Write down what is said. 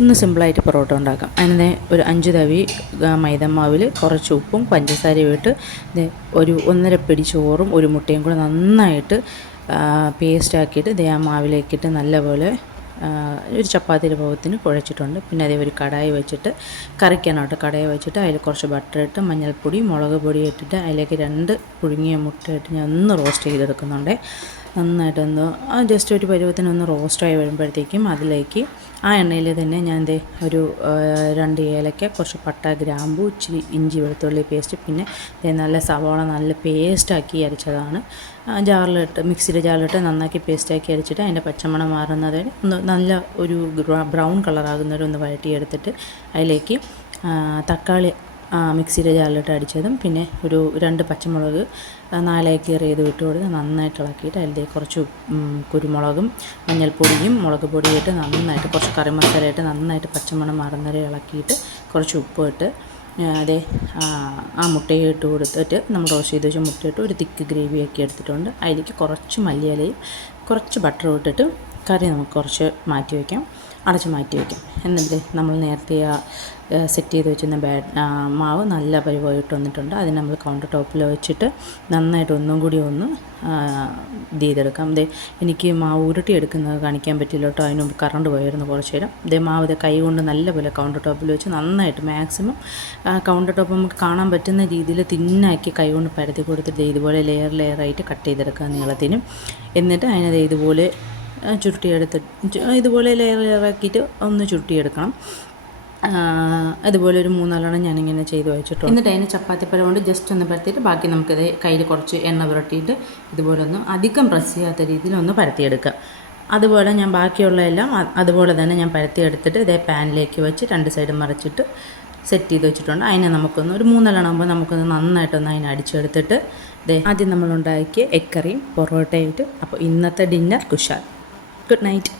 ഒന്ന് സിമ്പിളായിട്ട് പൊറോട്ട ഉണ്ടാക്കാം. അതിനെ ഒരു 5 തവി മൈദമാവിൽ കുറച്ച് ഉപ്പും പഞ്ചസാരയും ഇട്ട് ഒരു 1.5 പിടി ചോറും ഒരു മുട്ടയും കൂടെ നന്നായിട്ട് പേസ്റ്റാക്കിയിട്ട് ആ മാവിലേക്കിട്ട് നല്ലപോലെ ഒരു ചപ്പാത്തിയുടെ പാകത്തിന് കുഴച്ചിട്ടുണ്ട്. പിന്നെ അതേ ഒരു കടായി വെച്ചിട്ട് കറിക്കാനായിട്ട് കടായി വെച്ചിട്ട് അതിൽ കുറച്ച് ബട്ടർ ഇട്ട് മഞ്ഞൾപ്പൊടി മുളക് പൊടി ഇട്ടിട്ട് അതിലേക്ക് 2 പുഴുങ്ങിയ മുട്ട ഇട്ട് ഞാൻ ഒന്ന് റോസ്റ്റ് ചെയ്തെടുക്കുന്നുണ്ട്. നന്നായിട്ടൊന്ന് ജസ്റ്റ് ഒരു പരുവത്തിനൊന്ന് റോസ്റ്റായി വരുമ്പോഴത്തേക്കും അതിലേക്ക് ആ എണ്ണയിൽ തന്നെ ഞാൻ ഒരു 2 ഏലക്ക, കുറച്ച് പട്ട, ഗ്രാമ്പു, ഇച്ചിരി ഇഞ്ചി വെളുത്തുള്ളി പേസ്റ്റ്, പിന്നെ നല്ല സവാള നല്ല പേസ്റ്റാക്കി അരച്ചതാണ് മിക്സിയുടെ ജാറിലിട്ട് നന്നാക്കി പേസ്റ്റാക്കി അരച്ചിട്ട് അതിൻ്റെ പച്ചമണം മാറുന്നത് ഒന്ന് നല്ല ഒരു ബ്രൗൺ കളറാകുന്നവരെ ഒന്ന് വഴറ്റിയെടുത്തിട്ട് അതിലേക്ക് തക്കാളി മിക്സിയുടെ ജാറിലിട്ട് അടിച്ചതും പിന്നെ ഒരു 2 പച്ചമുളക് 4 കീറിയത് ഇട്ട് കൊടുത്ത് നന്നായിട്ട് ഇളക്കിയിട്ട് അതിലേക്ക് കുറച്ച് കുരുമുളകും മഞ്ഞൾപ്പൊടിയും മുളക് പൊടിയും ഇട്ട് നന്നായിട്ട് കുറച്ച് കറി മസാല ഇട്ട് നന്നായിട്ട് പച്ചമണം മാറുന്നവരെ ഇളക്കിയിട്ട് കുറച്ച് ഉപ്പ് ഇട്ട് ആ മുട്ടയും ഇട്ട് കൊടുത്തിട്ട് നമ്മൾ റോസ്റ്റ് ചെയ്ത് വെച്ച മുട്ടയിട്ട് ഒരു തിക്ക് ഗ്രേവിയാക്കി എടുത്തിട്ടുണ്ട്. അതിലേക്ക് കുറച്ച് മല്ലിയിലയും കുറച്ച് ബട്ടറും ഇട്ടിട്ട് കറി നമുക്ക് കുറച്ച് മാറ്റി വയ്ക്കാം, അടച്ച് മാറ്റി വയ്ക്കാം. എന്നിട്ട് നമ്മൾ നേരത്തെ സെറ്റ് ചെയ്ത് വെച്ചിരുന്ന മാവ് നല്ല പരിവായിട്ട് വന്നിട്ടുണ്ട്. അതിന് നമ്മൾ കൗണ്ടർ ടോപ്പിൽ വെച്ചിട്ട് നന്നായിട്ട് ഒന്നും കൂടി ഒന്ന് ഇത് ചെയ്തെടുക്കാം. എനിക്ക് മാവ് ഉരുട്ടിയെടുക്കുന്നത് കാണിക്കാൻ പറ്റില്ല കേട്ടോ, അതിന് മുമ്പ് കറണ്ട് പോയായിരുന്നു കുറച്ച് നേരം. മാവ് കൈ കൊണ്ട് നല്ലപോലെ കൗണ്ടർ ടോപ്പിൽ വെച്ച് നന്നായിട്ട് മാക്സിമം കൗണ്ടർ ടോപ്പ് നമുക്ക് കാണാൻ പറ്റുന്ന രീതിയിൽ തിന്നാക്കി കൈ കൊണ്ട് പരത്തി കൊടുത്തിട്ട് ഇതുപോലെ ലെയറായിട്ട് കട്ട് ചെയ്തെടുക്കുക നീളത്തിനും. എന്നിട്ട് അതിനത് ഇതുപോലെ ഇതുപോലെ ലെയറാക്കിയിട്ട് ഒന്ന് ചുരുട്ടിയെടുക്കണം. അതുപോലെ ഒരു 3-4 ഞാനിങ്ങനെ ചെയ്ത് വെച്ചിട്ടുണ്ട്. എന്നിട്ട് അതിന് ചപ്പാത്തിപ്പഴം കൊണ്ട് ജസ്റ്റ് ഒന്ന് പരത്തിയിട്ട് ബാക്കി നമുക്കിത് കയ്യിൽ കുറച്ച് എണ്ണ പുരട്ടിയിട്ട് ഇതുപോലെ ഒന്ന് അധികം പ്രസ് ചെയ്യാത്ത രീതിയിൽ ഒന്ന് പരത്തിയെടുക്കുക. അതുപോലെ ഞാൻ ബാക്കിയുള്ള എല്ലാം അതുപോലെ തന്നെ ഞാൻ പരത്തിയെടുത്തിട്ട് പാനിലേക്ക് വെച്ച് 2 സൈഡും മറിച്ചിട്ട് സെറ്റ് ചെയ്ത് വെച്ചിട്ടുണ്ട്. അതിനെ നമുക്കൊന്ന് ഒരു 3-4 ആകുമ്പോൾ നമുക്കൊന്ന് നന്നായിട്ടൊന്ന് അതിനെ അടിച്ചെടുത്തിട്ട് ആദ്യം നമ്മളുണ്ടാക്കിയ എഗ് കറിയും പൊറോട്ടയായിട്ട്. അപ്പോൾ ഇന്നത്തെ ഡിന്നർ കുശാൽ. Good night.